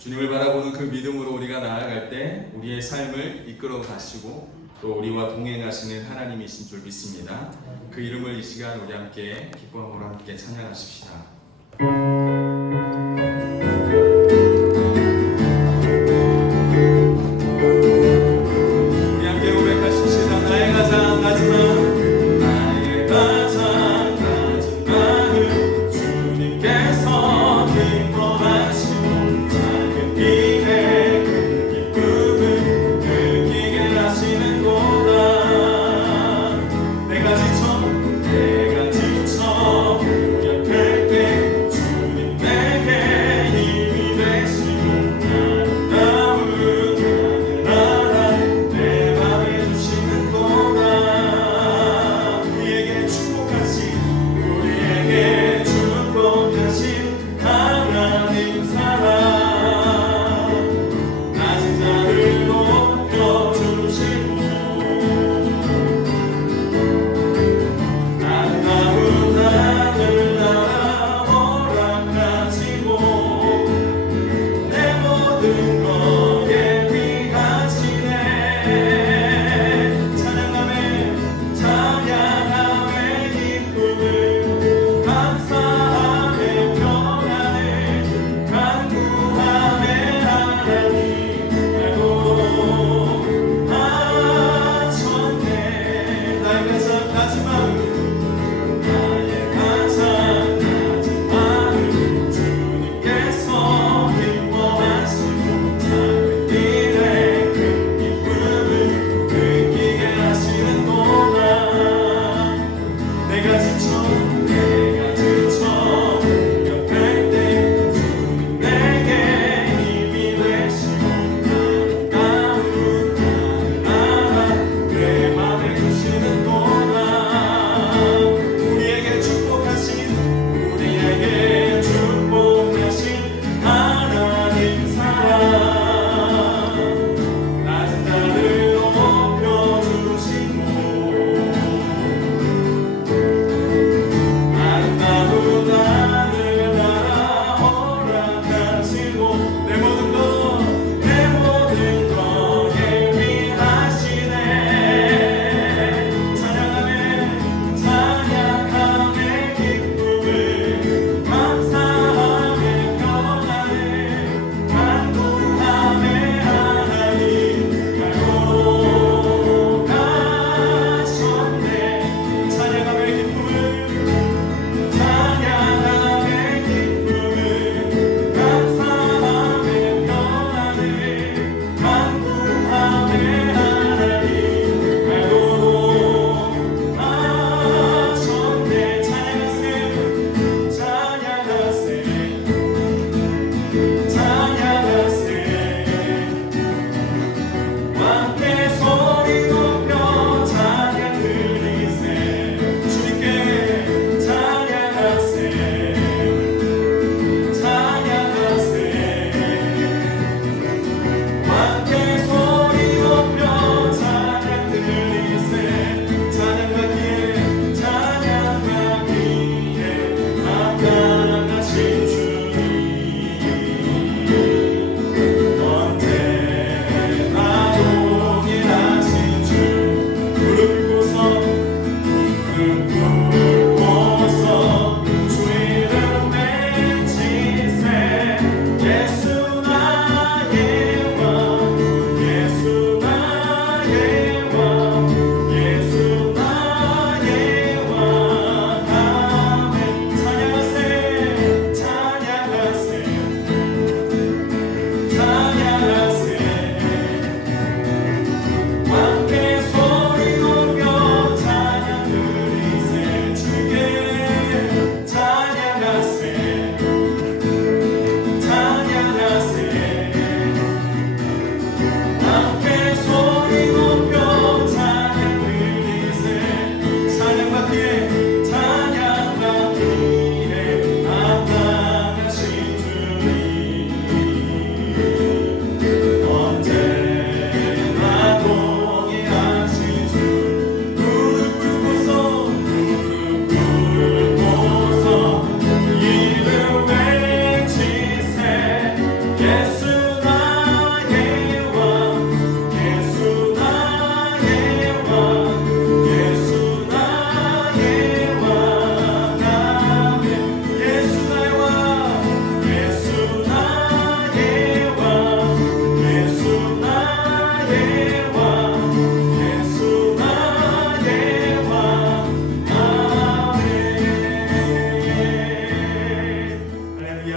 주님을 바라보는 그 믿음으로 우리가 나아갈 때 우리의 삶을 이끌어 가시고 또 우리와 동행하시는 하나님이신 줄 믿습니다. 그 이름을 이 시간 우리 함께 기쁨으로 함께 찬양하십시다. 우리 함께 고백하십시다. 나의 가장 마지막 나의 가장 마지막을 주님께서 기뻐하시고 작은 일에 큰 기쁨을 느끼게 하시는도다. 내가 지쳐 무력할 때 주님 내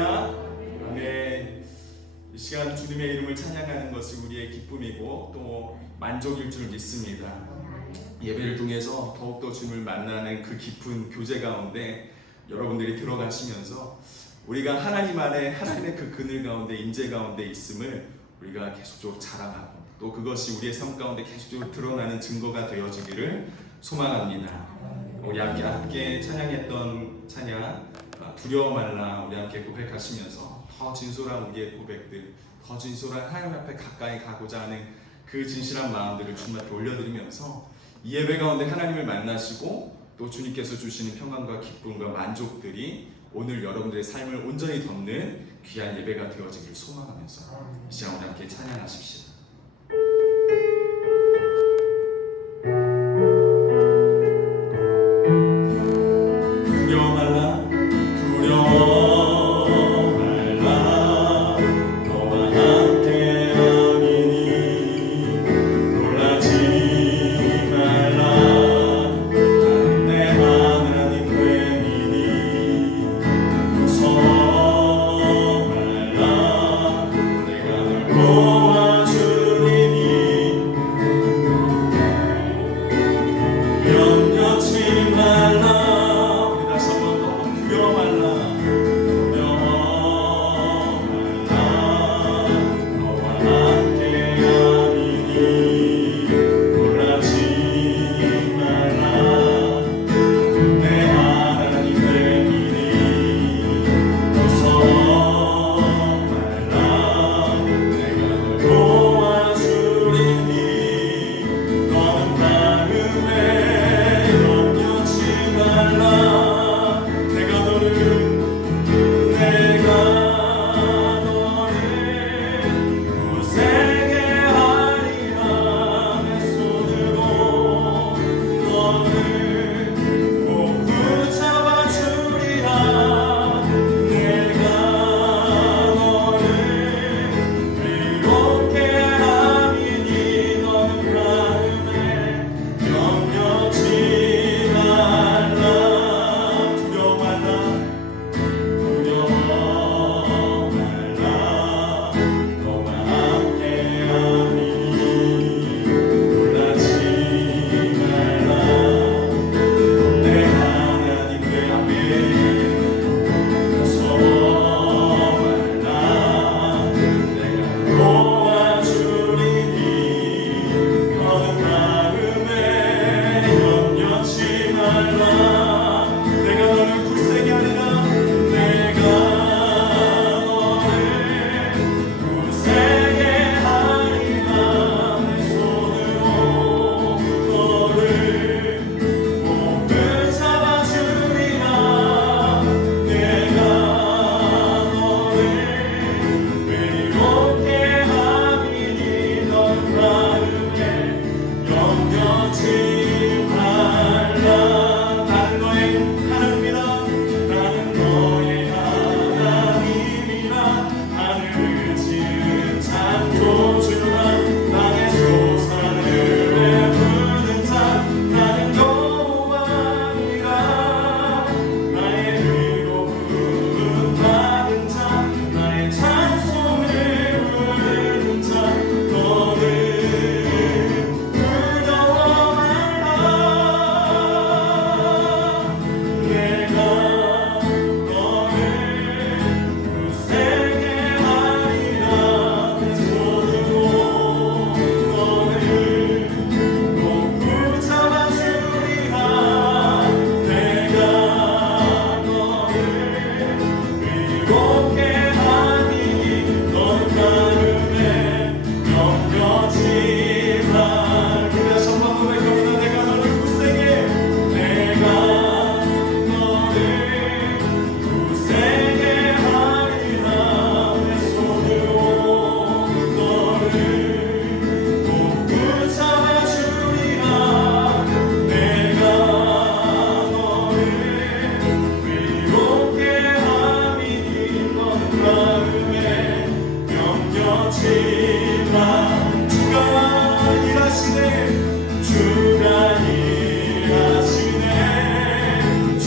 할렐루야. 아멘. 이 시간 주님의 이름을 찬양하는 것이 우리의 기쁨이고 또 만족일 줄 믿습니다. 예배를 통해서 더욱더 주님을 만나는 그 깊은 교제 가운데 여러분들이 들어가시면서 우리가 하나님 안에 하나님의 그 그늘 가운데 임재 가운데 있음을 우리가 계속적으로 자랑하고 또 그것이 우리의 삶 가운데 계속적으로 드러나는 증거가 되어지기를 소망합니다. 우리 함께 찬양했던 찬양 두려워 말라 우리 함께 고백하시면서 더 진솔한 우리의 고백들, 더 진솔한 하나님 앞에 가까이 가고자 하는 그 진실한 마음들을 주님 앞에 올려드리면서 이 예배 가운데 하나님을 만나시고 또 주님께서 주시는 평안과 기쁨과 만족들이 오늘 여러분들의 삶을 온전히 덮는 귀한 예배가 되어지길 소망하면서 이 시간 우리 함께 찬양하십시오. 두려워 말라 두려워 말라 너와 함께 함이니 놀라지 말라 나는 내 하나님 됨이니 무서워 말라 내가 널 도와주리니 염려치 말라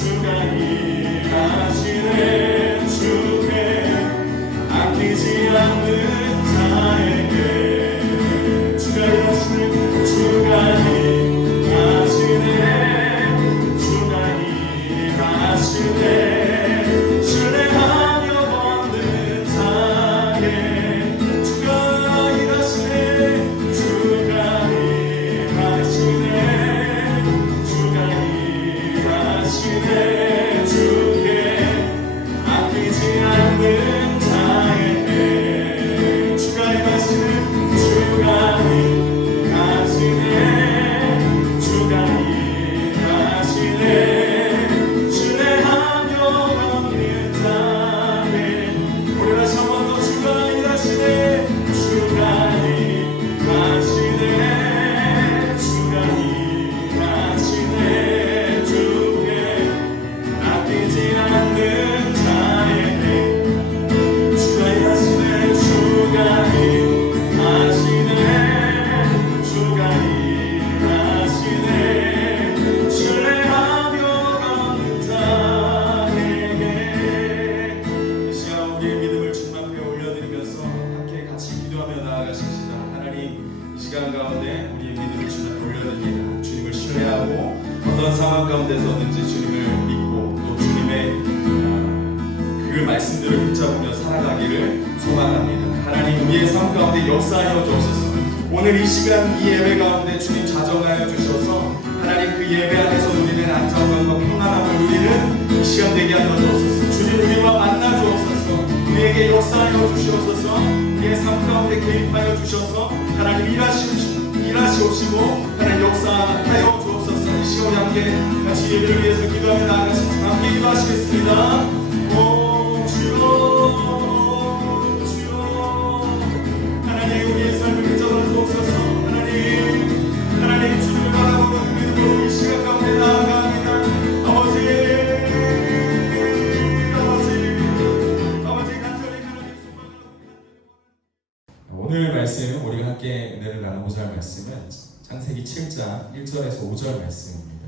주가 일하시네 주께 시간 가운데 우리의 믿음을 주님 돌려드립니다. 주님을 신뢰하고 어떤 상황 가운데서든지 주님을 믿고 또 주님의 그 말씀들을 붙잡으며 살아가기를 소망합니다. 하나님 우리의 삶 가운데 역사하여 주옵소서. 오늘 이 시간 이 예배 가운데 주님 자정하여 주셔서 하나님 그 예배 안에서 누리는 안정감과 평안함을 누리는 이 시간 되게 하여 주옵소서. 주님 우리와 만나 주옵소서. 우리에게 역사하여 주시옵소서. 우리의 삶 가운데 개입하여 주셔서 하나님 일하시옵시고 하나님 역사하여 주옵소서. 이 시간 함께 같이 예배를 위해서 기도하며 나아가시죠. 함께 기도하시겠습니다. 오 주여 하나님 우리의 삶을 붙잡아 주옵소서. 하나님 주님을 바라보는 믿음으로 이 시간 가운데 나아갑니다. 아버지 간절히 하나님 소망하고. 오늘 말씀 우리가 함께 은혜를 나누고자 할 말씀은 창세기 7장 1절에서 5절 말씀입니다.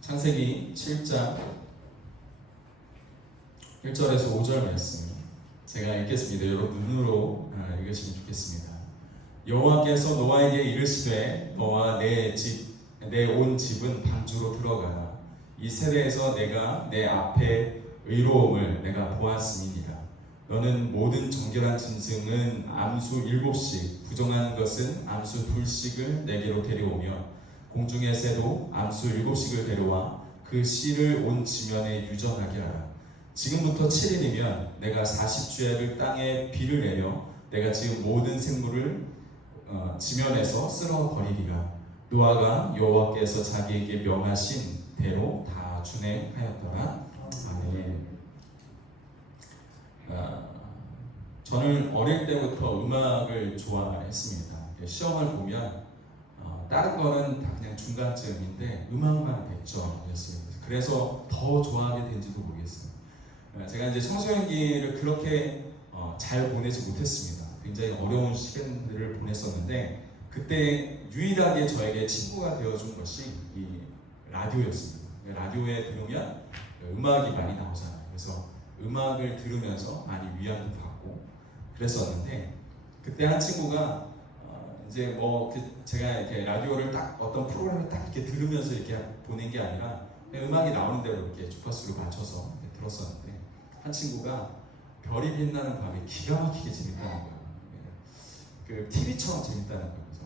창세기 7장 1절에서 5절 말씀 제가 읽겠습니다. 여러분 눈으로 읽으시면 좋겠습니다. 여호와께서 노아에게 이르시되 너와 내 온 집은 방주로 들어가라. 이 세대에서 내가 내 앞에 의로움을 내가 보았음이니라. 너는 모든 정결한 짐승은 암수 7씩 부정한 것은 암수 2씩을 내게로 데려오며 공중의 새도 암수 7씩을 데려와 그 씨를 온 지면에 유전하게 하라. 지금부터 7일이면 내가 40주야를 땅에 비를 내려 내가 지금 모든 생물을 지면에서 쓸어버리리라. 노아가 여호와께서 자기에게 명하신 대로 다 준행하였더라. 아멘. 저는 어릴 때부터 음악을 좋아했습니다. 시험을 보면 다른 거는 다 그냥 중간쯤인데 음악만 100점이었어요. 그래서 더 좋아하게 된지도 모르겠어요. 제가 이제 청소년기를 그렇게 잘 보내지 못했습니다. 굉장히 어려운 시간들을 보냈었는데 그때 유일하게 저에게 친구가 되어준 것이 이 라디오였습니다. 라디오에 들으면 음악이 많이 나오잖아요. 그래서 음악을 들으면서 많이 위안도 받고 그랬었는데 그때 한 친구가 이제 제가 이렇게 라디오를 딱 어떤 프로그램을 딱 이렇게 들으면서 이렇게 보낸 게 아니라 음악이 나오는 대로 이렇게 주파수를 맞춰서 이렇게 들었었는데 한 친구가 별이 빛나는 밤에 기가 막히게 재밌다는 거예요. 그 TV처럼 재밌다는 거예요. 그래서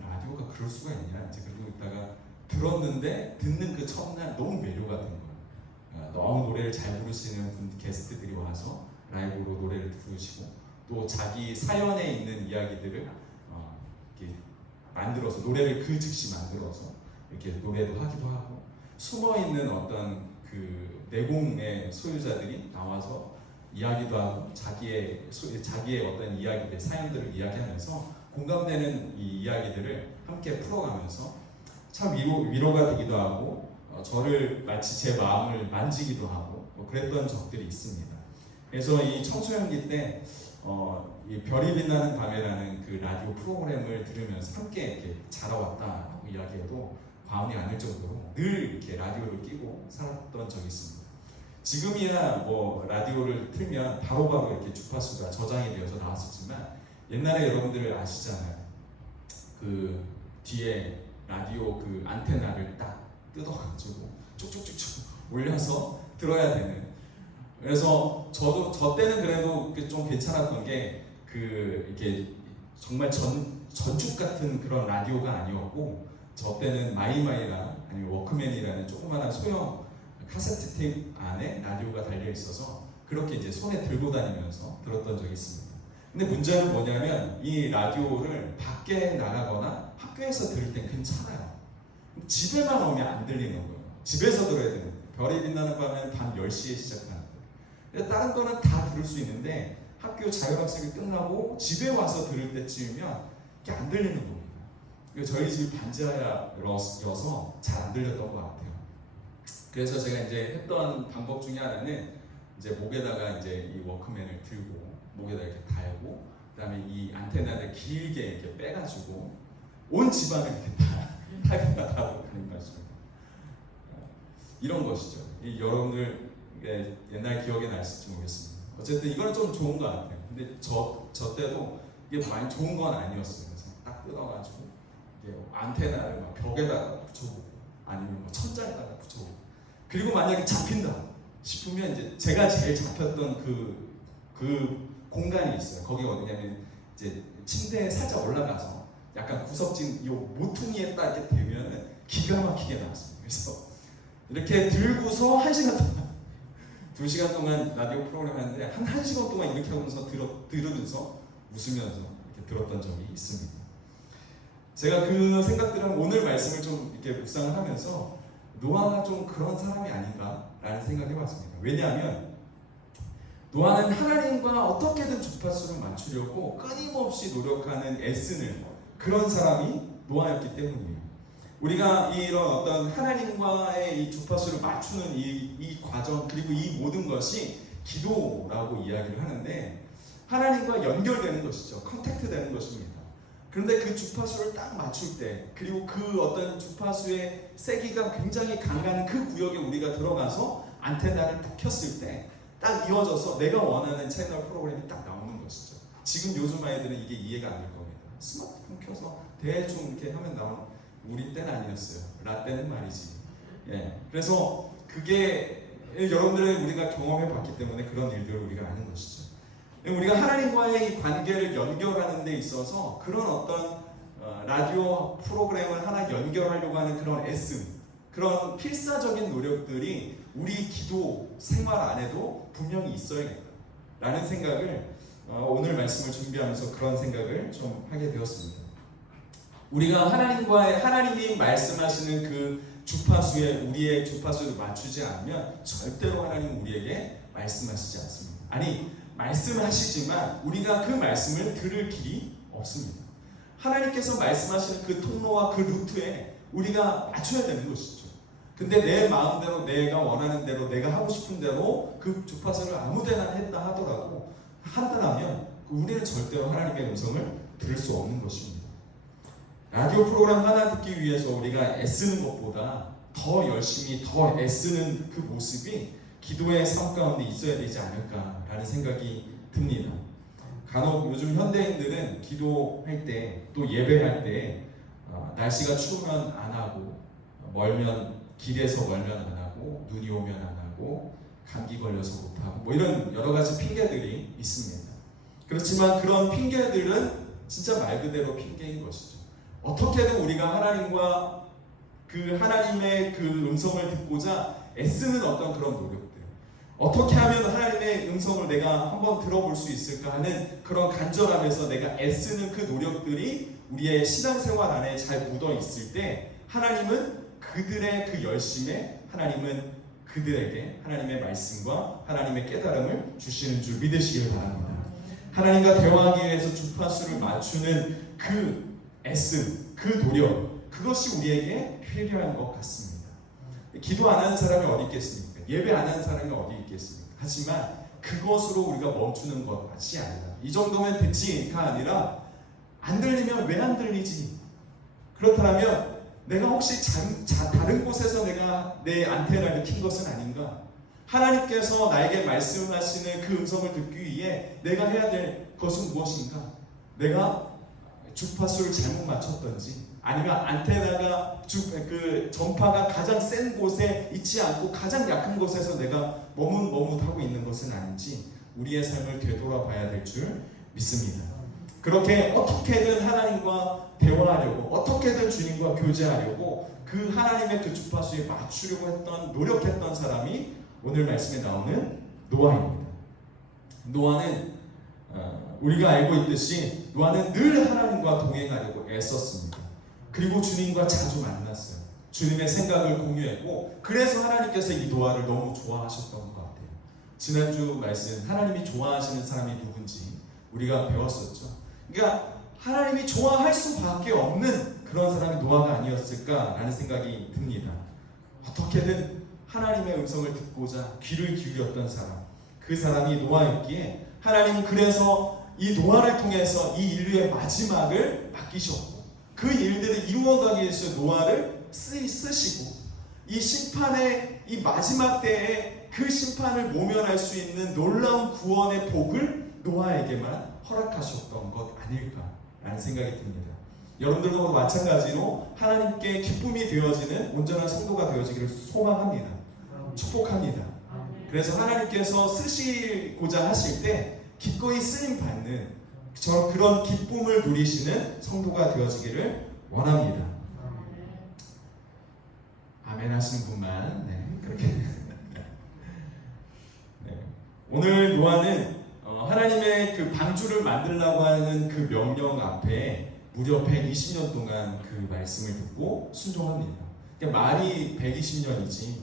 라디오가 그럴 수가 있냐 이제 그러고 있다가 들었는데 듣는 그 첫날 너무 매료가 된 거예요. 너무 노래를 잘 부르시는 게스트들이 와서 라이브로 노래를 부르시고 또 자기 사연에 있는 이야기들을 이렇게 만들어서 노래를 그 즉시 만들어서 이렇게 노래도 하기도 하고 숨어있는 어떤 그 내공의 소유자들이 나와서 이야기도 하고 자기의 어떤 이야기들, 사연들을 이야기하면서 공감되는 이 이야기들을 함께 풀어가면서 참 위로가 되기도 하고 저를 마치 제 마음을 만지기도 하고 그랬던 적들이 있습니다. 그래서 이 청소년기 때 이 별이 빛나는 밤에라는 그 라디오 프로그램을 들으면서 함께 이렇게 자라왔다라고 이야기해도 과언이 아닐 정도로 늘 이렇게 라디오를 끼고 살았던 적이 있습니다. 지금이야 라디오를 틀면 바로바로 이렇게 주파수가 저장이 되어서 나왔었지만 옛날에 여러분들 아시잖아요. 그 뒤에 라디오 그 안테나를 딱 뜯어가지고 쭉쭉쭉쭉 올려서 들어야 되는. 그래서 저 때는 그래도 좀 괜찮았던 게 이렇게 정말 전축 같은 그런 라디오가 아니었고 저 때는 마이마이나 아니면 워크맨이라는 조그마한 소형 카세트 테이프 안에 라디오가 달려 있어서 그렇게 이제 손에 들고 다니면서 들었던 적이 있습니다. 근데 문제는 뭐냐면 이 라디오를 밖에 나가거나 학교에서 들을 땐 괜찮아요. 집에만 오면 안 들리는 거예요. 집에서 들어야 되는데 별이 빛나는 밤에는 밤 10시에 시작하는데 다른 거는 다 들을 수 있는데 학교 자율학습이 끝나고 집에 와서 들을 때쯤이면 이게 안 들리는 겁니다. 저희 집이 반지하여서 잘 안 들렸던 것 같아요. 그래서 제가 이제 했던 방법 중에 하나는 이제 목에다가 이제 이 워크맨을 들고 목에다 이렇게 달고 그다음에 이 안테나를 길게 이렇게 빼가지고 온 집안을 이렇게 다 타고 다니는 것입니다. 이런 것이죠. 여러분들 옛날 기억에 나실지 모르겠습니다. 어쨌든 이거는 좀 좋은 것 같아요. 근데 저 때도 이게 많이 좋은 건 아니었어요. 그래서 딱 뜯어가지고 안테나를 막 벽에다가 붙여보고 아니면 뭐 천장에다가 붙여보고, 그리고 만약에 잡힌다 싶으면 이제 제가 제일 잡혔던 그 공간이 있어요. 거기 어디냐면 이제 침대에 살짝 올라가서 약간 구석진 요 모퉁이에 딱 이렇게 대면은 기가 막히게 나왔습니다. 그래서 이렇게 들고서 1시간 동안 2시간 동안 라디오 프로그램 하는데 한 1시간 동안 이렇게 하면서 들으면서 웃으면서 이렇게 들었던 적이 있습니다. 제가 그 생각들은 오늘 말씀을 좀 이렇게 묵상을 하면서 노아가 좀 그런 사람이 아닌가라는 생각을 해봤습니다. 왜냐하면 노아는 하나님과 어떻게든 주파수를 맞추려고 끊임없이 노력하는 애쓰는 그런 사람이 노아였기 때문이에요. 우리가 이런 어떤 하나님과의 이 주파수를 맞추는 이 과정, 그리고 이 모든 것이 기도라고 이야기를 하는데 하나님과 연결되는 것이죠. 컨택트 되는 것입니다. 그런데 그 주파수를 딱 맞출 때, 그리고 그 어떤 주파수의 세기가 굉장히 강한 그 구역에 우리가 들어가서 안테나를 딱 켰을 때 딱 이어져서 내가 원하는 채널 프로그램이 딱 나오는 것이죠. 지금 요즘 아이들은 이게 이해가 안 될 겁니다. 스마트폰 켜서 대충 이렇게 하면 나오는, 우리 때는 아니었어요. 라떼는 말이지. 예. 그래서 그게 여러분들은 우리가 경험해 봤기 때문에 그런 일들을 우리가 아는 것이죠. 우리가 하나님과의 이 관계를 연결하는 데 있어서 그런 어떤 라디오 프로그램을 하나 연결하려고 하는 그런 애씀, 그런 필사적인 노력들이 우리 기도 생활 안에도 분명히 있어야겠다라는 생각을 오늘 말씀을 준비하면서 그런 생각을 좀 하게 되었습니다. 우리가 하나님이 말씀하시는 그 주파수에 우리의 주파수를 맞추지 않으면 절대로 하나님은 우리에게 말씀하시지 않습니다. 아니, 말씀하시지만 우리가 그 말씀을 들을 길이 없습니다. 하나님께서 말씀하시는 그 통로와 그 루트에 우리가 맞춰야 되는 것이죠. 근데 내 마음대로, 내가 원하는 대로, 내가 하고 싶은 대로 그 주파수를 아무데나 했다 하더라도 한다면 우리는 절대로 하나님의 음성을 들을 수 없는 것입니다. 라디오 프로그램 하나 듣기 위해서 우리가 애쓰는 것보다 더 열심히 더 애쓰는 그 모습이 기도의 삶 가운데 있어야 되지 않을까라는 생각이 듭니다. 간혹 요즘 현대인들은 기도할 때, 또 예배할 때 날씨가 추우면 안 하고, 길에서 멀면 안 하고, 눈이 오면 안 하고, 감기 걸려서 못 하고, 뭐 이런 여러 가지 핑계들이 있습니다. 그렇지만 그런 핑계들은 진짜 말 그대로 핑계인 것이죠. 어떻게든 우리가 하나님과 그 하나님의 그 음성을 듣고자 애쓰는 어떤 그런 노력들, 어떻게 하면 하나님의 음성을 내가 한번 들어볼 수 있을까 하는 그런 간절함에서 내가 애쓰는 그 노력들이 우리의 신앙생활 안에 잘 묻어 있을 때 하나님은 그들의 그 열심에 하나님은 그들에게 하나님의 말씀과 하나님의 깨달음을 주시는 줄 믿으시길 바랍니다. 하나님과 대화하기 위해서 주파수를 맞추는 그 애씀, 그 노력, 그것이 우리에게 필요한 것 같습니다. 기도 안 하는 사람이 어디 있겠습니까? 예배 안 하는 사람이 어디 있겠습니까? 하지만 그것으로 우리가 멈추는 것이 아니라, 이 정도면 됐지가 아니라 안 들리면 왜 안 들리지? 그렇다면 내가 혹시 다른 곳에서 내가 내 안테나를 킨 것은 아닌가? 하나님께서 나에게 말씀하시는 그 음성을 듣기 위해 내가 해야 될 것은 무엇인가? 내가 주파수를 잘못 맞췄던지, 아니면 안테나가 그 전파가 가장 센 곳에 있지 않고 가장 약한 곳에서 내가 머뭇머뭇하고 있는 것은 아닌지 우리의 삶을 되돌아봐야 될 줄 믿습니다. 그렇게 어떻게든 하나님과 대화하려고, 어떻게든 주님과 교제하려고 그 하나님의 그 주파수에 맞추려고 노력했던 사람이 오늘 말씀에 나오는 노아입니다. 노아는 우리가 알고 있듯이 노아는 늘 하나님과 동행하려고 애썼습니다. 그리고 주님과 자주 만났어요. 주님의 생각을 공유했고, 그래서 하나님께서 이 노아를 너무 좋아하셨던 것 같아요. 지난주 말씀, 하나님이 좋아하시는 사람이 누군지 우리가 배웠었죠. 그러니까 하나님이 좋아할 수밖에 없는 그런 사람이 노아가 아니었을까라는 생각이 듭니다. 어떻게든 하나님의 음성을 듣고자 귀를 기울였던 사람, 그 사람이 노아였기에 하나님은 그래서 이 노아를 통해서 이 인류의 마지막을 맡기셨고, 그 일들을 이루어가기 위해서 노아를 쓰시고, 이 심판의 이 마지막 때에 그 심판을 모면할 수 있는 놀라운 구원의 복을 노아에게만 허락하셨던 것 아닐까라는 생각이 듭니다. 여러분들과 마찬가지로 하나님께 기쁨이 되어지는 온전한 성도가 되어지기를 소망합니다. 축복합니다. 그래서 하나님께서 쓰시고자 하실 때 기꺼이 쓰임 받는 그런 기쁨을 누리시는 성도가 되어지기를 원합니다. 아멘 하시는 분만 그렇게 오늘 노아는 하나님의 그 방주를 만들라고 하는 그 명령 앞에 무려 120년 동안 그 말씀을 듣고 순종합니다. 그러니까 말이 120년이지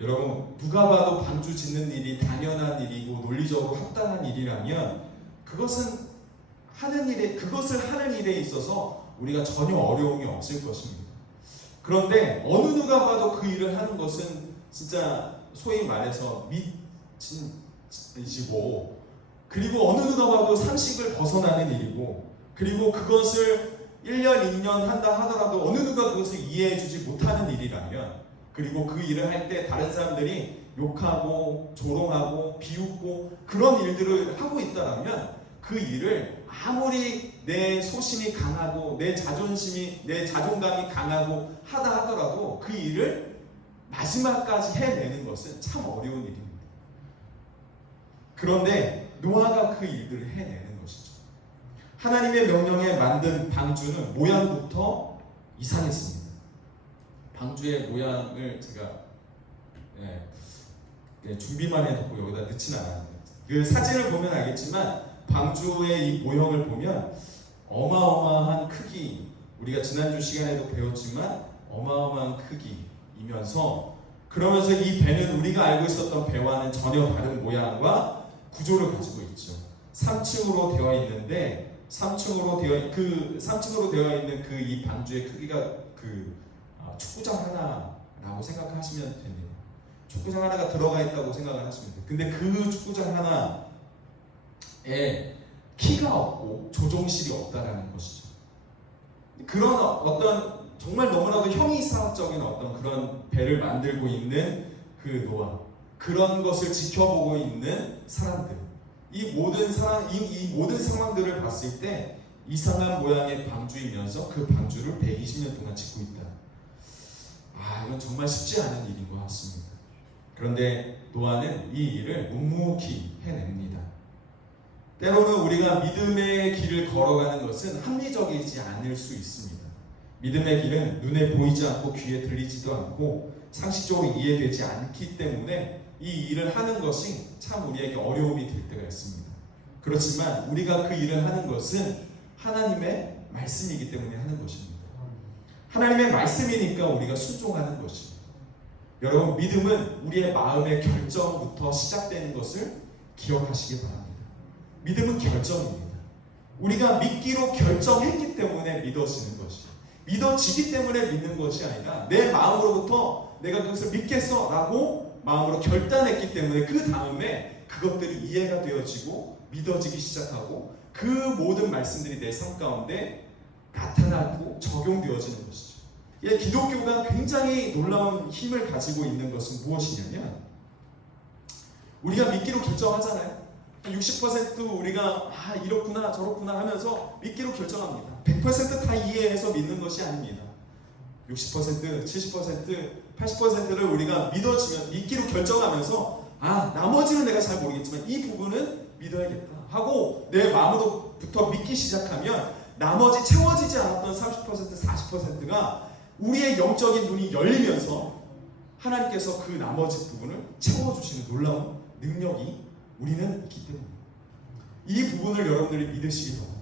여러분 누가 봐도 방주 짓는 일이 당연한 일이고 논리적으로 합당한 일이라면 그것을 하는 일에 있어서 우리가 전혀 어려움이 없을 것입니다. 그런데 어느 누가 봐도 그 일을 하는 것은 진짜 소위 말해서 미친이고 그리고 어느 누가 봐도 상식을 벗어나는 일이고 그리고 그것을 1년, 2년 한다 하더라도 어느 누가 그것을 이해해주지 못하는 일이라면 그리고 그 일을 할 때 다른 사람들이 욕하고 조롱하고 비웃고 그런 일들을 하고 있다면 그 일을 아무리 내 소심이 강하고 내 자존감이 강하고 하다 하더라도 그 일을 마지막까지 해내는 것은 참 어려운 일입니다. 그런데 노아가 그 일들을 해내는 것이죠. 하나님의 명령에 만든 방주는 모양부터 이상했습니다. 방주의 모양을 제가 준비만 해놓고 여기다 넣지는 않았는데 그 사진을 보면 알겠지만 방주의 이 모형을 보면 어마어마한 크기, 우리가 지난주 시간에도 배웠지만 어마어마한 크기이면서 그러면서 이 배는 우리가 알고 있었던 배와는 전혀 다른 모양과 구조를 가지고 있죠. 3층으로 되어 있는데 3층으로 되어 있는 그 이 방주의 크기가 축구장 하나라고 생각하시면 됩니다. 축구장 하나가 들어가 있다고 생각을 하시면 돼요. 근데 그 축구장 하나에 키가 없고 조종실이 없다라는 것이죠. 그런 어떤 정말 너무나도 형이상학적인 어떤 그런 배를 만들고 있는 그 노아, 그런 것을 지켜보고 있는 사람들, 이 모든 상황들을 봤을 때 이상한 모양의 방주이면서 그 방주를 120년 동안 짓고 있다. 이건 정말 쉽지 않은 일인 것 같습니다. 그런데 노아는 이 일을 묵묵히 해냅니다. 때로는 우리가 믿음의 길을 걸어가는 것은 합리적이지 않을 수 있습니다. 믿음의 길은 눈에 보이지 않고 귀에 들리지도 않고 상식적으로 이해되지 않기 때문에 이 일을 하는 것이 참 우리에게 어려움이 될 때가 있습니다. 그렇지만 우리가 그 일을 하는 것은 하나님의 말씀이기 때문에 하는 것입니다. 하나님의 말씀이니까 우리가 순종하는 것입니다. 여러분, 믿음은 우리의 마음의 결정부터 시작되는 것을 기억하시기 바랍니다. 믿음은 결정입니다. 우리가 믿기로 결정했기 때문에 믿어지는 것이에요. 믿어지기 때문에 믿는 것이 아니라 내 마음으로부터 내가 그것을 믿겠어 라고 마음으로 결단했기 때문에 그 다음에 그것들이 이해가 되어지고 믿어지기 시작하고 그 모든 말씀들이 내 삶 가운데 나타나고 적용되어지는 것이죠. 기독교가 굉장히 놀라운 힘을 가지고 있는 것은 무엇이냐면 우리가 믿기로 결정하잖아요. 60% 우리가 이렇구나 저렇구나 하면서 믿기로 결정합니다. 100% 다 이해해서 믿는 것이 아닙니다. 60%, 70%, 80%를 우리가 믿기로 결정하면서 나머지는 내가 잘 모르겠지만 이 부분은 믿어야겠다 하고 내 마음으로부터 믿기 시작하면 나머지 채워지지 않았던 30%, 40%가 우리의 영적인 눈이 열리면서 하나님께서 그 나머지 부분을 채워주시는 놀라운 능력이 우리는 있기 때문에 이 부분을 여러분들이 믿으시기 바랍니다.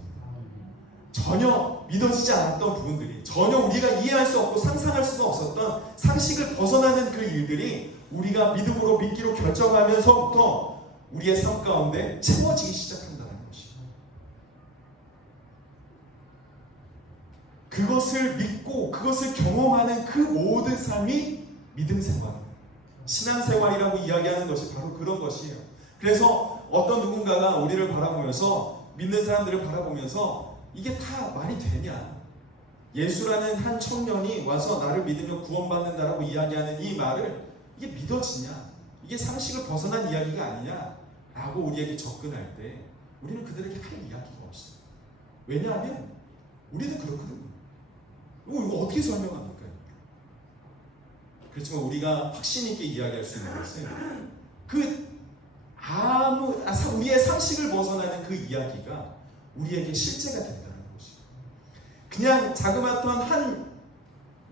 전혀 믿어지지 않았던 부분들이, 전혀 우리가 이해할 수 없고 상상할 수가 없었던 상식을 벗어나는 그 일들이 우리가 믿음으로 믿기로 결정하면서부터 우리의 삶 가운데 채워지기 시작한다는 것이죠. 그것을 믿고 그것을 경험하는 그 모든 삶이 믿음 생활, 신앙생활이라고 이야기하는 것이 바로 그런 것이에요. 그래서 어떤 누군가가 우리를 바라보면서, 믿는 사람들을 바라보면서 이게 다 말이 되냐? 예수라는 한 청년이 와서 나를 믿으면 구원받는다라고 이야기하는 이 말을 이게 믿어지냐? 이게 상식을 벗어난 이야기가 아니냐? 라고 우리에게 접근할 때 우리는 그들에게 할 이야기가 없어요. 왜냐하면 우리도 그렇거든요. 이거 어떻게 설명합니까? 그렇지만 우리가 확신 있게 이야기할 수 있는 것은 우리의 상식을 벗어나는 그 이야기가 우리에게 실제가 된다는 것이에요. 그냥 자그마한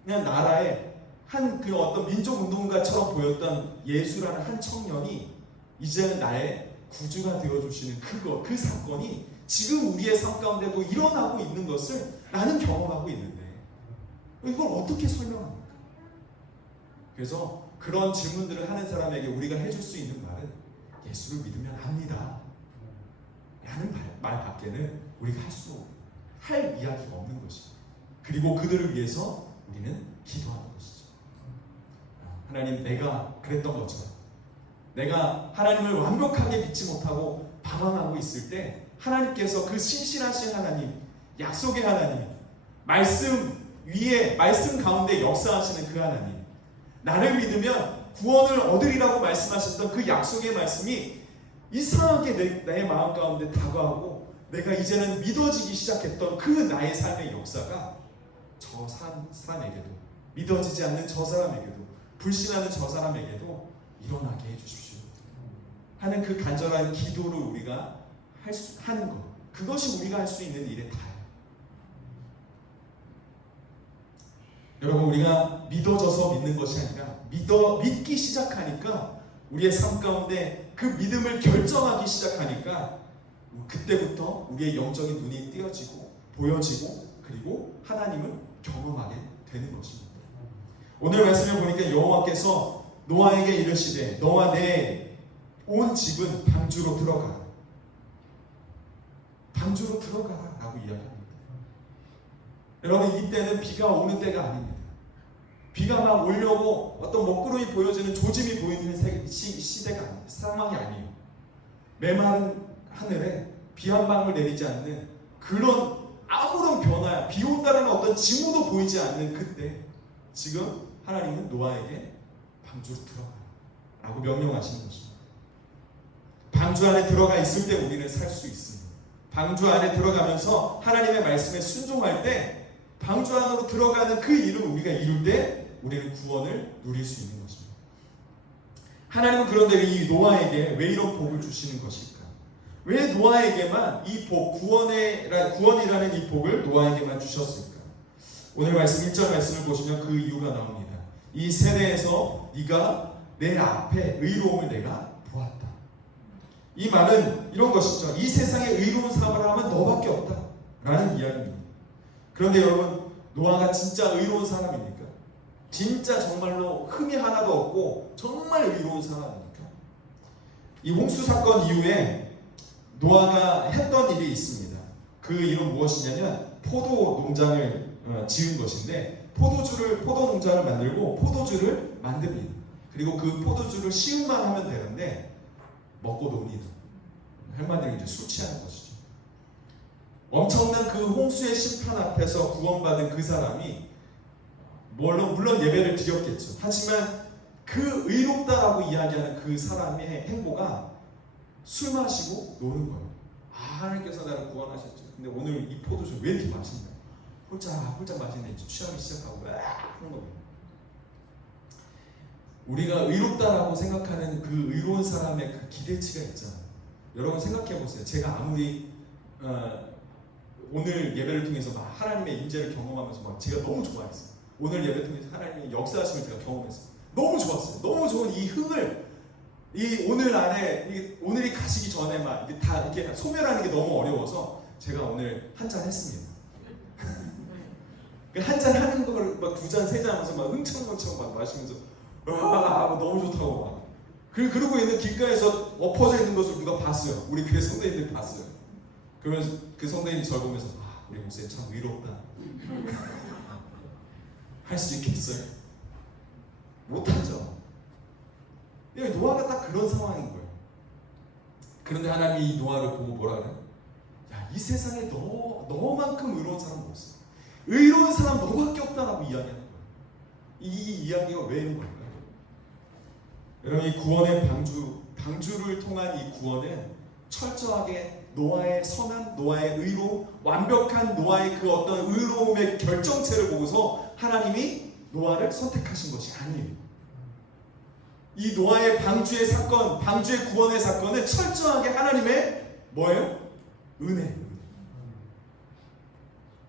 그냥 나라의 그 어떤 민족 운동가처럼 보였던 예수라는 한 청년이 이제는 나의 구주가 되어주시는 그 사건이 지금 우리의 삶 가운데도 일어나고 있는 것을 나는 경험하고 있는데 이걸 어떻게 설명합니까? 그래서 그런 질문들을 하는 사람에게 우리가 해줄 수 있는 말은 예수를 믿으면 압니다 라는 말 밖에는 우리가 할 이야기가 없는 것이죠. 그리고 그들을 위해서 우리는 기도하는 것이죠. 하나님, 내가 그랬던 것처럼 내가 하나님을 완벽하게 믿지 못하고 방황하고 있을 때 하나님께서 그 신실하신 하나님, 약속의 하나님, 말씀 위에 말씀 가운데 역사하시는 그 하나님, 나를 믿으면 구원을 얻으리라고 말씀하셨던 그 약속의 말씀이 이상하게 내 마음 가운데 다가오고 내가 이제는 믿어지기 시작했던 그 나의 삶의 역사가 저 사람에게도, 믿어지지 않는 저 사람에게도, 불신하는 저 사람에게도 일어나게 해주십시오 하는 그 간절한 기도를 우리가 하는 것, 그것이 우리가 할 수 있는 일의 다예요. 여러분, 우리가 믿어져서 믿는 것이 아니라 믿기 시작하니까 우리의 삶 가운데 그 믿음을 결정하기 시작하니까 그때부터 우리의 영적인 눈이 띄어지고 보여지고 그리고 하나님을 경험하게 되는 것입니다. 오늘 말씀을 보니까 여호와께서 노아에게 이르시되 너와 내 온 집은 방주로 들어가라. 방주로 들어가라 라고 이야기합니다. 여러분, 이때는 비가 오는 때가 아닙니다. 비가 막 오려고 어떤 먹구름이 보여지는 조짐이 보이는 시대가 아닙니다. 상황이 아니에요. 메마른 하늘에 비 한 방울 내리지 않는 그런 아무런 변화, 비 온다는 어떤 징후도 보이지 않는 그때 지금 하나님은 노아에게 방주로 들어가라 라고 명령하시는 것입니다. 방주 안에 들어가 있을 때 우리는 살 수 있습니다. 방주 안에 들어가면서 하나님의 말씀에 순종할 때 방주 안으로 들어가는 그 일을 우리가 이룰 때 우리는 구원을 누릴 수 있는 것입니다. 하나님은 그런데 이 노아에게 왜 이런 복을 주시는 것일까? 왜 노아에게만 이 복, 구원이라는 이 복을 노아에게만 주셨을까? 오늘 말씀 1절 말씀을 보시면 그 이유가 나옵니다. 이 세대에서 네가 내 앞에 의로움을 내가 보았다. 이 말은 이런 것이죠. 이 세상에 의로운 사람을 하면 너밖에 없다 라는 이야기입니다. 그런데 여러분, 노아가 진짜 의로운 사람입니까? 진짜 정말로 흠이 하나도 없고 정말 의로운 사람입니까? 이 홍수 사건 이후에 노아가 했던 일이 있습니다. 그 일은 무엇이냐면 포도 농장을 지은 것인데 포도 농장을 만들고 포도주를 만듭니다. 그리고 그 포도주를 시음만 하면 되는데 먹고 놉니다. 한마디로 이제 술 취하는 것이죠. 엄청난 그 홍수의 심판 앞에서 구원받은 그 사람이 물론 예배를 드렸겠죠. 하지만 그 의롭다라고 이야기하는 그 사람의 행보가 술 마시고 노는 거예요. 하나님께서 나를 구원하셨죠. 근데 오늘 이 포도주 왜 이렇게 맛있냐? 홀짝 마시는데 취하기 시작하고 하는 겁니다. 우리가 의롭다라고 생각하는 그 의로운 사람의 그 기대치가 있잖아요. 여러분 생각해 보세요. 제가 아무리 오늘 예배를 통해서 막 하나님의 인재를 경험하면서 막 제가 너무 좋아했어요. 오늘 예배 통해서 하나님의 역사하심을 제가 경험했어요. 너무 좋았어요. 너무 좋은 이 흥을 오늘 안에 오늘이 가시기 전에 막 이게 다 이렇게 소멸하는 게 너무 어려워서 제가 오늘 한잔 했습니다. 한 잔 하는 걸 막 2잔 3잔 하면서 막 흥청흥청 막 마시면서 너무 좋다고 막 그러고 있는 길가에서 엎어져 있는 것을 누가 봤어요. 우리 교회 성도님들 봤어요. 그러면서 그 성도님이 저를 보면서 우리 목사님 참 의롭다 할 수 있겠어요? 못하죠. 노아가 딱 그런 상황인 거예요. 그런데 하나님이 이 노아를 보고 뭐라 그래요? 야, 이 세상에 너만큼 의로운 사람은 없어. 의로운 사람 너밖에 없다라고 이야기하는 거예요. 이 이야기가 왜 있는 걸까요? 여러분, 이 구원의 방주를 통한 이 구원은 철저하게 노아의 선한, 노아의 의로움, 완벽한 노아의 그 어떤 의로움의 결정체를 보고서 하나님이 노아를 선택하신 것이 아니에요. 이 노아의 방주의 사건, 방주의 구원의 사건은 철저하게 하나님의 뭐예요? 은혜.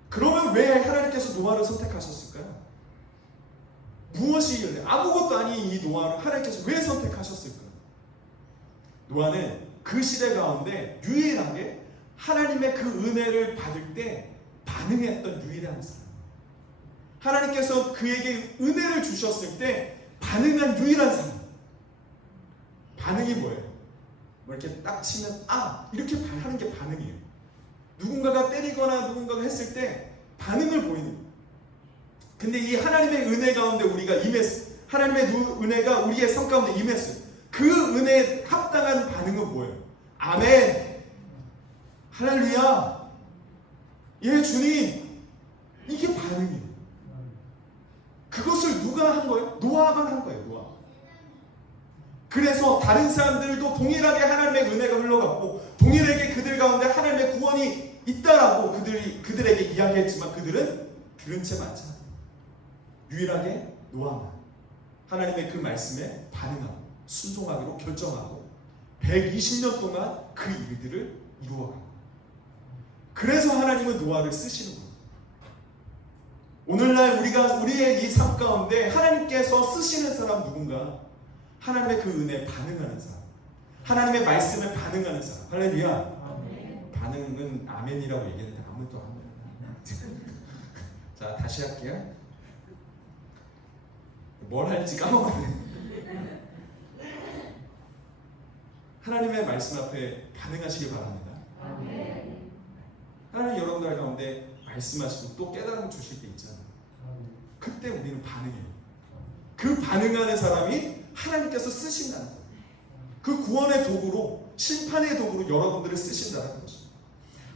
그러면 왜 하나님께서 노아를 선택하셨을까요? 무엇이 아무것도 아닌 이 노아를 하나님께서 왜 선택하셨을까요? 노아는 그 시대 가운데 유일하게 하나님의 그 은혜를 받을 때 반응했던 유일한 사람. 하나님께서 그에게 은혜를 주셨을 때 반응한 유일한 사람. 반응이 뭐예요? 뭐 이렇게 딱 치면 이렇게 하는 게 반응이에요. 누군가가 때리거나 누군가가 했을 때 반응을 보이는 거예요. 근데 이 하나님의 은혜 가운데 우리가 임했어요. 하나님의 은혜가 우리의 삶 가운데 임했어요. 그 은혜에 합당한 반응은 뭐예요? 아멘, 할렐루야, 예 주님, 이게 반응이에요. 그것을 누가 한 거예요? 노아가 한 거예요. 노아. 그래서 다른 사람들도 동일하게 하나님의 은혜가 흘러갔고 동일하게 그들 가운데 하나님의 구원이 있다라고 그들에게 이야기했지만 그들은 들은 채 마지 않아요. 유일하게 노아만 하나님의 그 말씀에 반응하고 순종하기로 결정하고 120년 동안 그 일들을 이루어가고, 그래서 하나님은 노아를 쓰시는 거예요. 오늘날 우리의 이 삶 가운데 하나님께서 쓰시는 사람 누군가? 하나님의 그 은혜에 반응하는 사람, 하나님의 말씀에 반응하는 사람. 할렐루야. 아멘. 반응은 아멘이라고 얘기했는데 아무도 아멘. 자, 다시 할게요. 뭘 할지 까먹었네. 하나님의 말씀 앞에 반응하시길 바랍니다. 아멘. 하나님 여러분들 가운데 말씀하시고 또 깨달음을 주실 때 있잖아요. 그때 우리는 반응해요. 그 반응하는 사람이 하나님께서 쓰신다는 거예요. 그 구원의 도구로, 심판의 도구로 여러분들을 쓰신다는 거죠.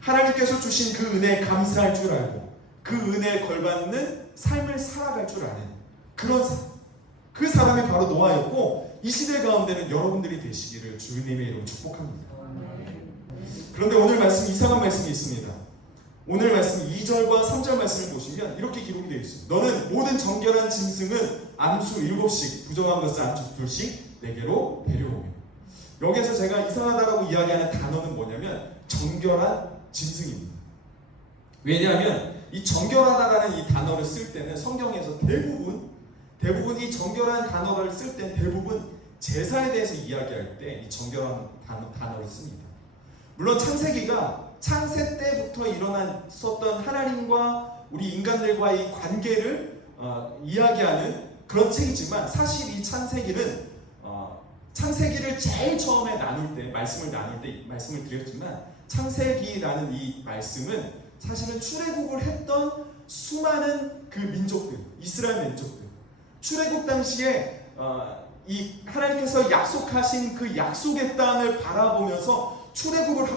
하나님께서 주신 그 은혜에 감사할 줄 알고 그 은혜에 걸맞는 삶을 살아갈 줄 아는 그런 사람, 그 사람이 바로 노아였고 이 시대 가운데는 여러분들이 되시기를 주님의 이름으로 축복합니다. 그런데 오늘 말씀, 이상한 말씀이 있습니다. 오늘 말씀 2절과 3절 말씀을 보시면 이렇게 기록이 되어 있습니다. 너는 모든 정결한 짐승은 암수 7씩, 부정한 것은 암수 2씩 내게로 데려오며. 여기서 제가 이상하다라고 이야기하는 단어는 뭐냐면 정결한 짐승입니다. 왜냐하면 이 정결하다라는 이 단어를 쓸 때는 성경에서 대부분 이 정결한 단어를 쓸 때 대부분 제사에 대해서 이야기할 때 이 정결한 단어를 씁니다. 물론 창세 때부터 일어났었던 하나님과 우리 인간들과의 관계를 이야기하는 그런 책이지만 사실 이 창세기를 제일 처음에 말씀을 나눌 때 말씀을 드렸지만 창세기라는 이 말씀은 사실은 출애굽을 했던 수많은 그 민족들, 이스라엘 민족들, 출애굽 당시에 이 하나님께서 약속하신 그 약속의 땅을 바라보면서 출애굽을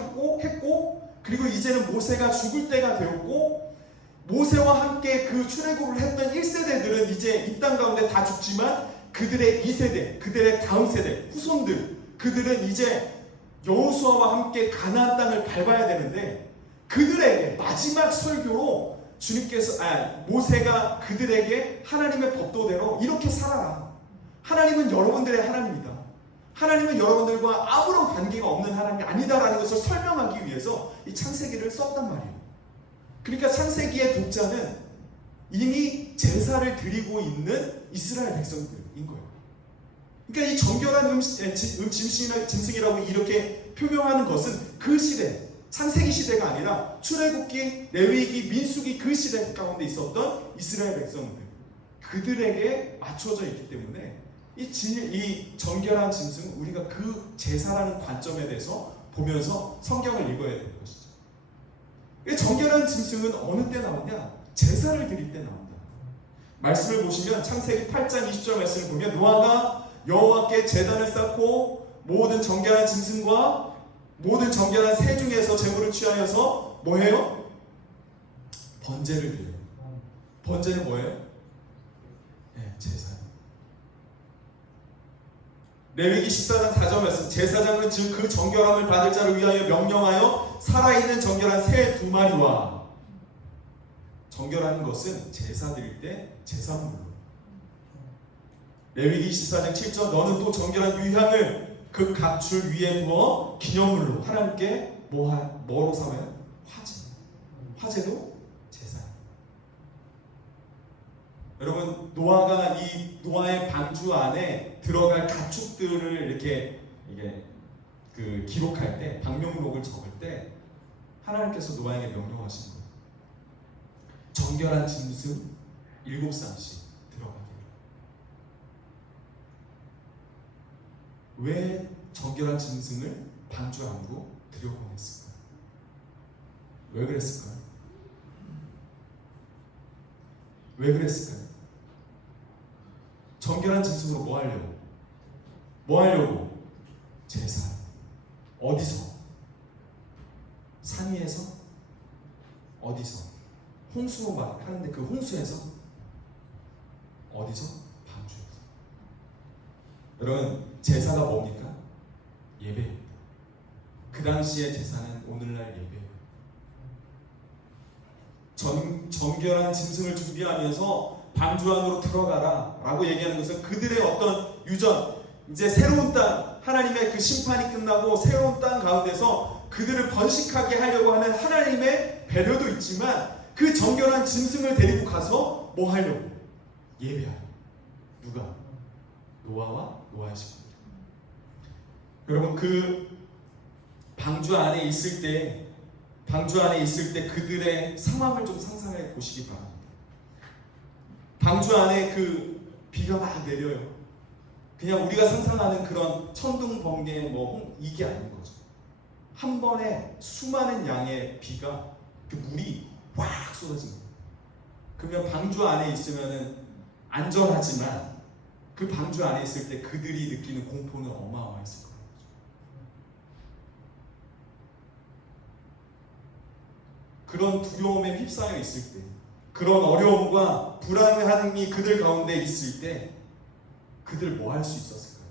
했고 그리고 이제는 모세가 죽을 때가 되었고 모세와 함께 그 출애굽을 했던 1세대들은 이제 이 땅 가운데 다 죽지만 그들의 2세대, 그들의 다음 세대, 후손들, 그들은 이제 여호수아와 함께 가나안 땅을 밟아야 되는데 그들에게 마지막 설교로 모세가 그들에게 하나님의 법도대로 이렇게 살아라. 하나님은 여러분들의 하나님이다. 하나님은 여러분들과 아무런 관계가 없는 하나님이 아니다라는 것을 설명하기 위해서 이 창세기를 썼단 말이에요. 그러니까 창세기의 독자는 이미 제사를 드리고 있는 이스라엘 백성들인 거예요. 그러니까 이 정결한 짐승이라고 이렇게 표명하는 것은 그 시대, 창세기 시대가 아니라 출애굽기, 레위기, 민수기 그 시대 가운데 있었던 이스라엘 백성들, 그들에게 맞춰져 있기 때문에 이 정결한 짐승은 우리가 그 제사라는 관점에 대해서 보면서 성경을 읽어야 되는 것이죠. 정결한 짐승은 어느 때 나오냐? 제사를 드릴 때 나온다. 말씀을 보시면 창세기 8장 20절 말씀을 보면 노아가 여호와께 제단을 쌓고 모든 정결한 짐승과 모든 정결한 새 중에서 제물을 취하여서 뭐해요? 번제를 드려요. 번제는 뭐예요? 네, 제사요. 레위기 14장 4절 말씀, 제사장은 즉 그 정결함을 받을 자를 위하여 명령하여 살아있는 정결한 새 2마리와, 정결하는 것은 제사 드릴 때 제사물로, 레위기 24장 7절, 너는 또 정결한 유향을 그 각줄 위에 두어 기념물로, 하나님께 뭐로 삼아요? 화제. 화제도 제사예요. 여러분, 노아가 이 노아의 방주 안에 들어갈 가축들을 이렇게 그 기록할 때, 방명록을 적을 때 하나님께서 노아에게 명령하신 거예요. 정결한 짐승 7쌍씩 들어가게. 왜 정결한 짐승을 방주 안으로 들여보냈을까요? 왜 그랬을까요? 왜 그랬을까요? 정결한 짐승으로 뭐 하려고? 뭐 하려고? 제사. 어디서? 산 위에서? 어디서? 홍수로 막 하는데 그 홍수에서? 어디서? 방주에서. 여러분, 제사가 뭡니까? 예배입니다. 그 당시의 제사는 오늘날 예배예요. 정결한 짐승을 준비하면서 방주 안으로 들어가라 라고 얘기하는 것은 그들의 어떤 유전, 이제 새로운 땅, 하나님의 그 심판이 끝나고 새로운 땅 가운데서 그들을 번식하게 하려고 하는 하나님의 배려도 있지만, 그 정결한 짐승을 데리고 가서 뭐 하려고? 예배하려고. 누가? 노아와 노아의 식구들. 여러분, 그 방주 안에 있을 때 그들의 상황을 좀 상상해 보시기 바랍니다. 방주 안에 그 비가 막 내려요. 그냥 우리가 상상하는 그런 천둥, 번개, 이게 아닌 거죠. 한 번에 수많은 양의 비가, 그 물이 확 쏟아진 거예요. 그러면 방주 안에 있으면은 안전하지만 그 방주 안에 있을 때 그들이 느끼는 공포는 어마어마했을 거예요. 그런 두려움에 휩싸여 있을 때, 그런 어려움과 불안함이 그들 가운데 있을 때 그들 뭐 할 수 있었을까요?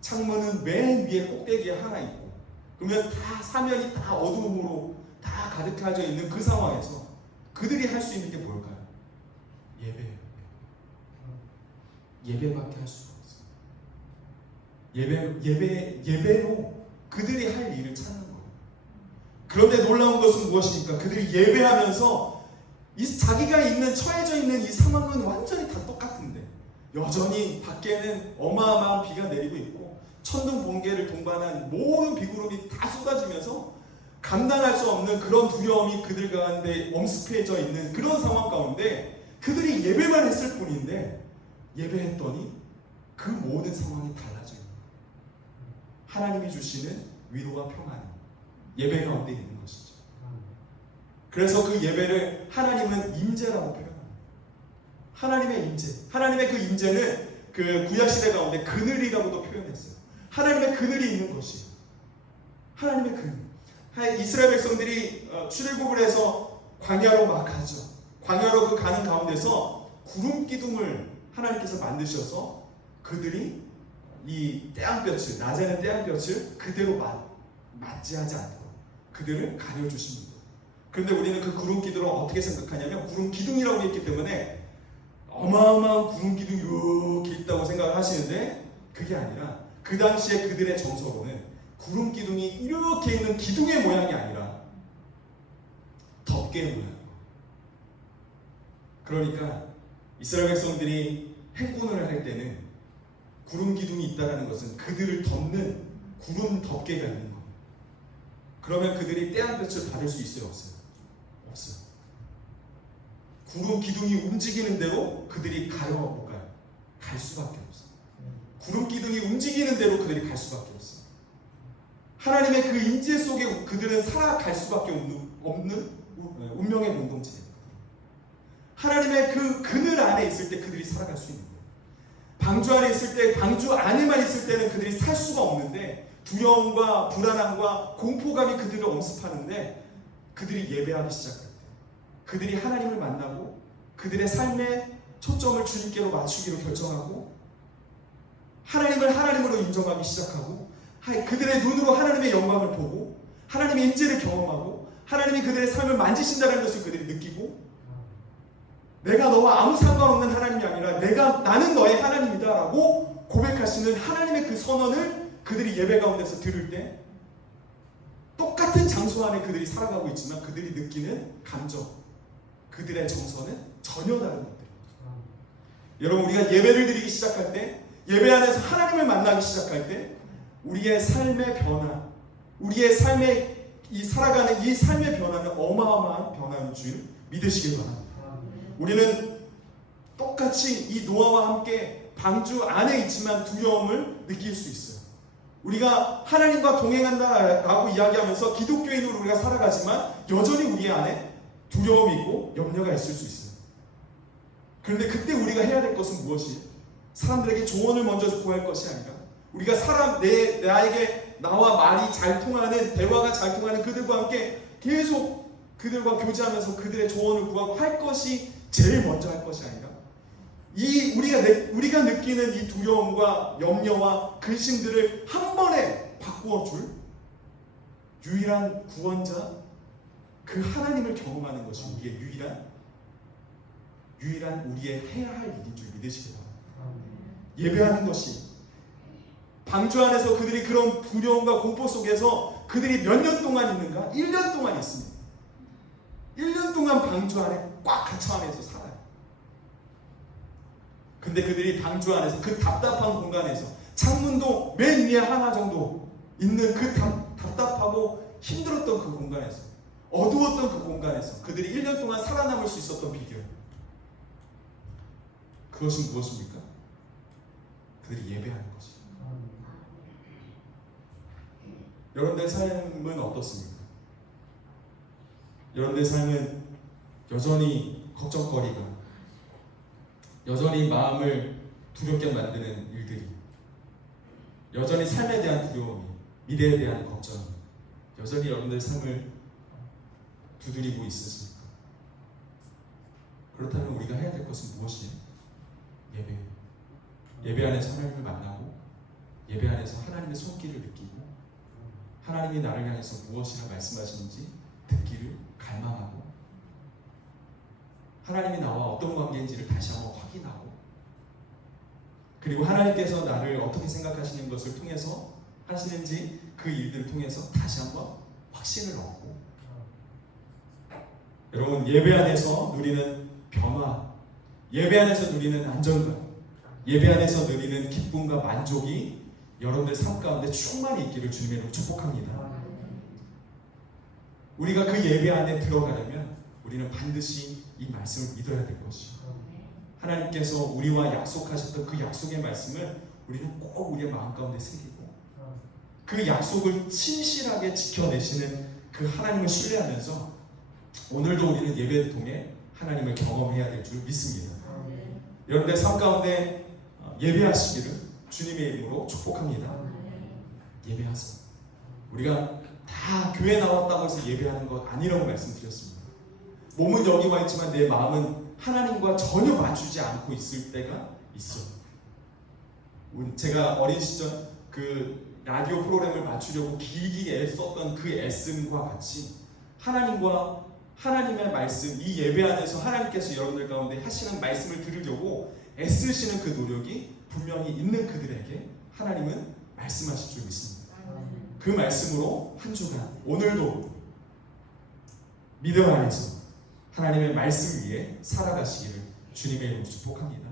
창문은 맨 위에 꼭대기에 하나 있고, 그러면 다 사면이 다 어두움으로 다 가득해져 있는 그 상황에서 그들이 할 수 있는 게 뭘까요? 예배예요. 예배밖에 할 수가 없어요. 예배로 그들이 할 일을 찾는 거예요. 그런데 놀라운 것은 무엇입니까? 그들이 예배하면서 자기가 처해져 있는 이 상황은 완전히 다 똑같은데 여전히 밖에는 어마어마한 비가 내리고 있고 천둥 번개를 동반한 모든 비구름이 다 쏟아지면서 감당할 수 없는 그런 두려움이 그들 가운데 엄습해져 있는 그런 상황 가운데 그들이 예배만 했을 뿐인데, 예배했더니 그 모든 상황이 달라져요. 하나님이 주시는 위로와 평안이 예배 가운데 있는 것이죠. 그래서 그 예배를 하나님은 임재라고 표현합니다. 하나님의 임재, 하나님의 그 임재는 그 구약시대 가운데 그늘이라고도 표현했어요. 하나님의 그늘이 있는 것이, 하나님의 그늘. 이스라엘 백성들이 출애굽을 해서 광야로 막 가죠. 광야로 그 가는 가운데서 구름 기둥을 하나님께서 만드셔서 그들이 이 태양볕을, 낮에는 태양볕을 그대로 맞이하지 않도록 그들을 가려주신 거예요. 그런데 우리는 그 구름 기둥을 어떻게 생각하냐면, 구름 기둥이라고 했기 때문에 어마어마한 구름 기둥이 이렇게 있다고 생각을 하시는데, 그게 아니라 그 당시에 그들의 정서로는 구름 기둥이 이렇게 있는 기둥의 모양이 아니라 덮개의 모양. 그러니까 이스라엘 백성들이 행군을 할 때는 구름 기둥이 있다는 것은 그들을 덮는 구름 덮개가 있는 거예요. 그러면 그들이 태양볕을 받을 수 있어요, 없어요? 없어요. 구름 기둥이 움직이는 대로 그들이 갈 수밖에 없어요. 구름 기둥이 움직이는 대로 그들이 갈 수밖에 없어요. 하나님의 그 임재 속에 그들은 살아갈 수밖에 없는 운명의 공동체예요. 하나님의 그 그늘 안에 있을 때 그들이 살아갈 수 있는 거예요. 방주 안에 있을 때, 방주 안에만 있을 때는 그들이 살 수가 없는데, 두려움과 불안함과 공포감이 그들을 엄습하는데, 그들이 예배하기 시작할 때, 그들이 하나님을 만나고 그들의 삶의 초점을 주님께로 맞추기로 결정하고 하나님을 하나님으로 인정하기 시작하고 그들의 눈으로 하나님의 영광을 보고 하나님의 임재를 경험하고 하나님이 그들의 삶을 만지신다는 것을 그들이 느끼고 내가 너와 아무 상관없는 하나님이 아니라 나는 너의 하나님이다 라고 고백하시는 하나님의 그 선언을 그들이 예배 가운데서 들을 때 똑같은 장소 안에 그들이 살아가고 있지만 그들이 느끼는 감정, 그들의 정서는 전혀 다른 것들입니다. 여러분, 우리가 예배를 드리기 시작할 때, 예배 안에서 하나님을 만나기 시작할 때 우리의 삶의 변화, 우리의 삶의 살아가는 이 삶의 변화는 어마어마한 변화인 줄 믿으시길 바랍니다. 우리는 똑같이 이 노아와 함께 방주 안에 있지만 두려움을 느낄 수 있어요. 우리가 하나님과 동행한다라고 이야기하면서 기독교인으로 우리가 살아가지만 여전히 우리 안에 두려움이 있고 염려가 있을 수 있어요. 그런데 그때 우리가 해야 될 것은 무엇이에요? 사람들에게 조언을 먼저 구할 것이 아니라 우리가 나에게 나와 말이 잘 통하는, 대화가 잘 통하는 그들과 함께 계속 그들과 교제하면서 그들의 조언을 구하고 할 것이 제일 먼저 할 것이 아니라 우리가 느끼는 이 두려움과 염려와 근심들을 한 번에 바꾸어 줄 유일한 구원자, 그 하나님을 경험하는 것이 우리의 유일한 우리의 해야 할 일인 줄 믿으시기 바랍니다. 예배하는 것이 방주 안에서 그들이 그런 두려움과 공포 속에서 그들이 몇 년 동안 있는가? 1년 동안 있습니다. 1년 동안 방주 안에 꽉 갇혀 안에서 살아요. 근데 그들이 방주 안에서 그 답답한 공간에서 창문도 맨 위에 하나 정도 있는 그 답답하고 힘들었던 그 공간에서, 어두웠던 그 공간에서 그들이 1년 동안 살아남을 수 있었던 비결, 그것은 무엇입니까? 그들이 예배하는 것입니다. 여러분들의 삶은 어떻습니까? 여러분들의 삶은 여전히 걱정거리가, 여전히 마음을 두렵게 만드는 일들이, 여전히 삶에 대한 두려움이, 미래에 대한 걱정이 여전히 여러분들의 삶을 두드리고 있으십니까? 그렇다면 우리가 해야 될 것은 무엇이에요? 예배예요. 예배 안에서 하나님을 만나고 예배 안에서 하나님의 손길을 느끼고 하나님이 나를 향해서 무엇이라 말씀하시는지 듣기를 갈망하고 하나님이 나와 어떤 관계인지를 다시 한번 확인하고 그리고 하나님께서 나를 어떻게 생각하시는 것을 통해서 하시는지 그 일들을 통해서 다시 한번 확신을 얻고 여러분, 예배 안에서 누리는 변화, 예배 안에서 누리는 안정감, 예배 안에서 누리는 기쁨과 만족이 여러분들 삶 가운데 충만히 있기를 주님의 이름으로 축복합니다. 우리가 그 예배 안에 들어가려면 우리는 반드시 이 말씀을 믿어야 될 것이죠. 하나님께서 우리와 약속하셨던 그 약속의 말씀을 우리는 꼭 우리의 마음 가운데 새기고 그 약속을 신실하게 지켜내시는 그 하나님을 신뢰하면서 오늘도 우리는 예배를 통해 하나님을 경험해야 될 줄 믿습니다. 여러분들 삶 가운데 예배하시기를 주님의 이름으로 축복합니다. 예배하세요. 우리가 다 교회 나왔다고 해서 예배하는 것 아니라고 말씀드렸습니다. 몸은 여기 와 있지만 내 마음은 하나님과 전혀 맞추지 않고 있을 때가 있어요. 제가 어린 시절 그 라디오 프로그램을 맞추려고 길게 애썼던 그 애씀과 같이 하나님과 하나님의 말씀, 이 예배 안에서 하나님께서 여러분들 가운데 하시는 말씀을 들으려고 애쓰시는 그 노력이 분명히 있는 그들에게 하나님은 말씀하실 줄 믿습니다. 그 말씀으로 한 주간 오늘도 믿음 안에서 하나님의 말씀 위에 살아가시기를 주님의 이름으로 축복합니다.